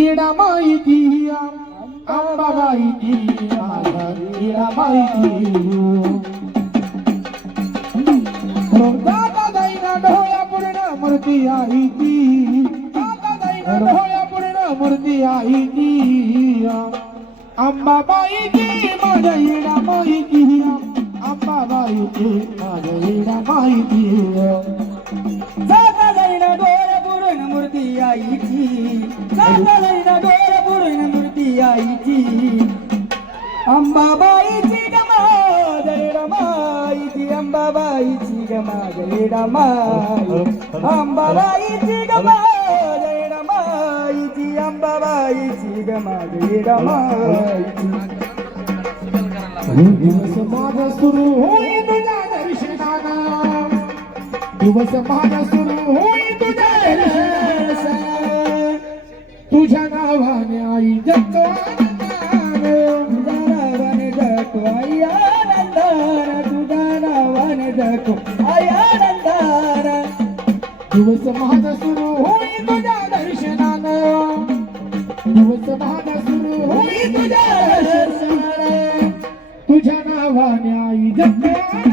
ইড়ামাই দিয়া, আম্বাবাই দিয়া, ইড়ামাই দিয়া। দাদা দাইনা ঢোয়া পড়ে না, মূর্তি আইতি দাদা দাইনা ঢোয়া পড়ে না, মূর্তি আইতি আম্বাবাই কি মাঝে ইড়ামাই দিয়া আম্বাবাই কি মাঝে ইড়ামাই দিয়া आईची जाता जाईना डोळे बुडून मूर्ती आईची अंबाबाईची गमा जय रमाईची अंबाबाईची गमा जय रमाई अंबाबाईची गमा जय रमाईची अंबाबाईची गमा जय रमाईची दिवस माझा सुरू होई तुझ्या दर्शनानं दिवस माझा सुरू होई तुझ्या दर्शनानं तुझ्या नावाने आई जगतो आई आनंदार तुझ्या नावाने जगतो आई आनंदार दिवस माझा सुरू होई तुझ्या दर्शनान. दिवस माझा सुरू होई तुझ्या दर्शनान. तुझ्या नावाने आई जगतो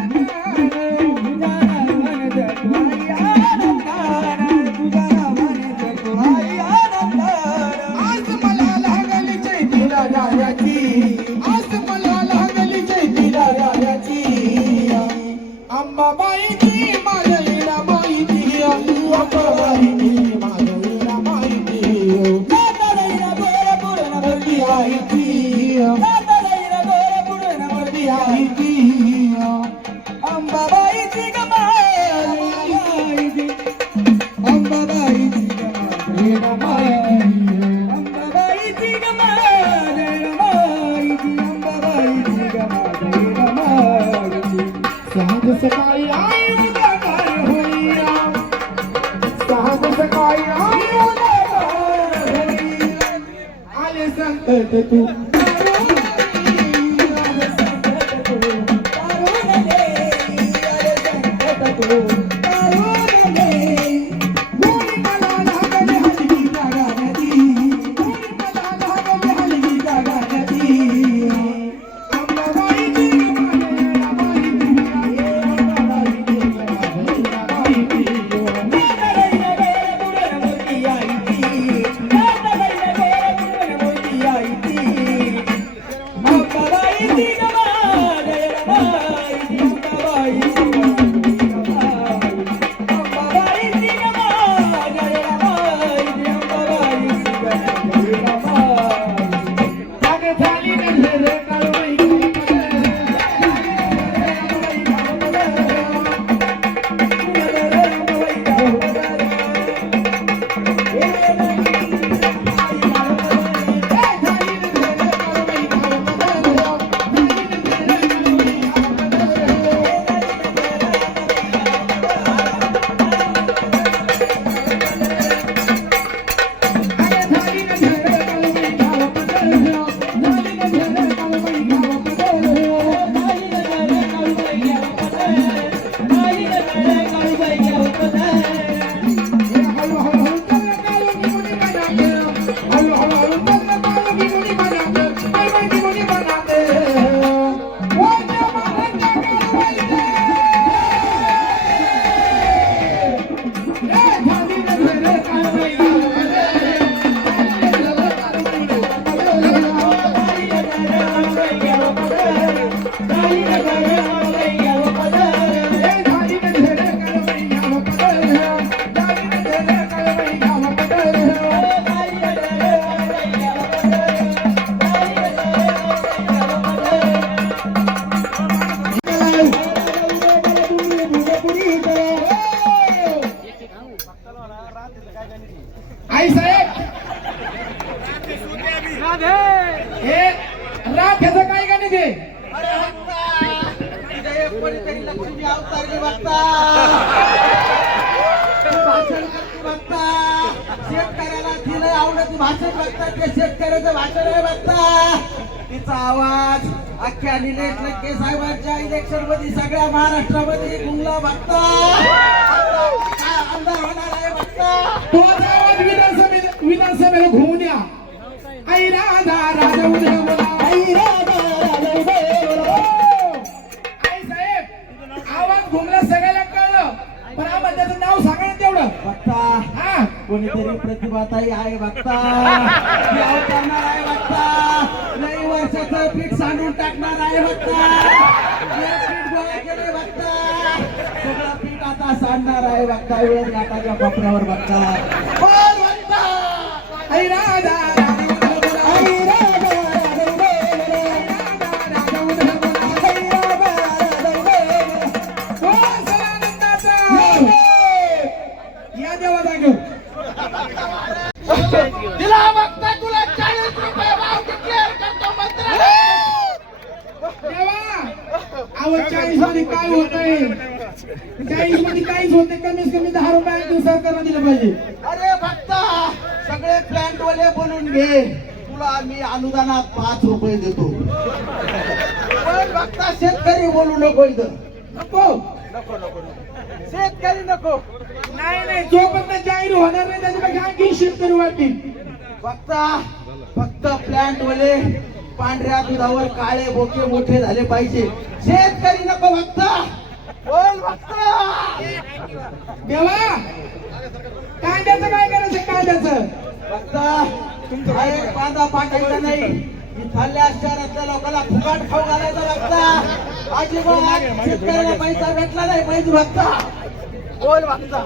de tú. Para आई कोणीतरी लक्ष्मी बघता भाषण करते बघता शेतकऱ्याला तिला आवडत भाषण ते शेतकऱ्याचं भाषण आहे बघता तिचा आवाज अख्ख्या निलेश लंके साहेबांच्या इलेक्शनमध्ये सगळ्या महाराष्ट्रामध्ये गुंगला बघता आमदार होणार आहे बघता तो आवाज विधानसभेला घुमून या. आई राधा राजा कोणीतरी प्रतिभाताई आहे बघता ती आहे बघता नाही वर्षाचं पीठ सांडून टाकणार आहे बघता पीठ गोळा केले बघता सगळं पीठ आता सांडणार आहे बघता वेळ नाटाच्या कोपऱ्यावर बघता हो! मध्ये काय होतंय? चाळीसमध्ये काहीच होत कमीत कमी दहा रुपये सरकारला दिलं पाहिजे. अरे भक्ता सगळे प्लॅन्ट वाले बनवून घे. तुला आम्ही अनुदानात पाच रुपये देतो. पण भक्ता शेतकरी बोलू नको इथं. नको. नको नको शेतकरी नको. नाही नाही. जोपर्यंत जाहीर होणार नाही त्याच्यापेक्षा आणखी शेतकरी वाटतील फक्त फक्त प्लॅन्ट वाले पांढऱ्या दुधावर काळे बोके मोठे झाले पाहिजे. शेतकरी नको भक्ता बोल भक्ता देवा. कांद्याचं काय करायचं कांद्याचं? एक कांदा पाठायचा नाही. शहरातल्या लोकांना फुकाट खाऊ घालायचा लागता अजिबात शेतकऱ्याला पैसा भेटला नाही पाहिजे भक्ता बोल भक्ता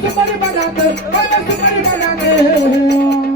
सुपारी बनात हळू